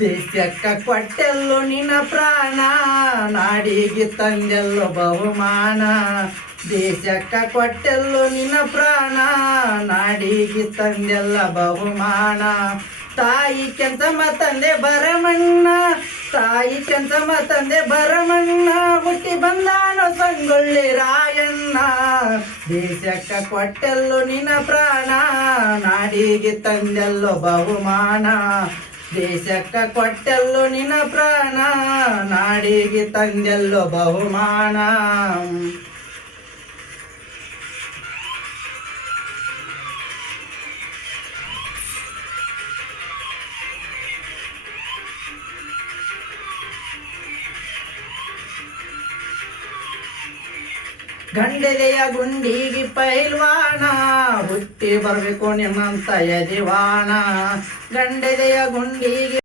ದೇಶಕ್ಕ ಕೊಟ್ಟೆಲ್ಲೋ ನಿನ್ನ ಪ್ರಾಣ, ನಾಡಿಗೆ ತಂದೆಲ್ಲೋ ಬಹುಮಾನ. ದೇಶಕ್ಕ ಕೊಟ್ಟೆಲ್ಲೋ ನಿನ್ನ ಪ್ರಾಣ, ನಾಡಿಗೆ ತಂದೆಲ್ಲ ಬಹುಮಾನ. ತಾಯಿ ಕೆಂಚಮ್ಮ ತಂದೆ ಭರಮಣ್ಣ, ತಾಯಿ ಕೆಂಚಮ್ಮ ತಂದೆ ಭರಮಣ್ಣ, ಹುಟ್ಟಿ ಬಂದಾನೋ ಸಂಗೊಳ್ಳಿ ರಾಯಣ್ಣ. ದೇಶಕ್ಕ ಕೊಟ್ಟೆಲ್ಲೋ ನಿನ್ನ ಪ್ರಾಣ, ನಾಡಿಗೆ ತಂದೆಲ್ಲೋ ಬಹುಮಾನ. ದೇಶಕ್ಕ ಕೊಟ್ಟೆಲ್ಲೋ ನಿನ್ನ ಪ್ರಾಣ, ನಾಡಿಗೆ ತಂದೆಲ್ಲೋ ಬಹುಮಾನ. ಗಂಡೆದೆಯ ಗುಂಡಿಗೆ ಪೈಲ್ವಾನ, ಹುಟ್ಟಿ ಬರ್ಬೇಕು ನಿನ್ನಂತ ಯಜವಾನ. ಗಂಡೆದೆಯ ಗುಂಡಿಗೆ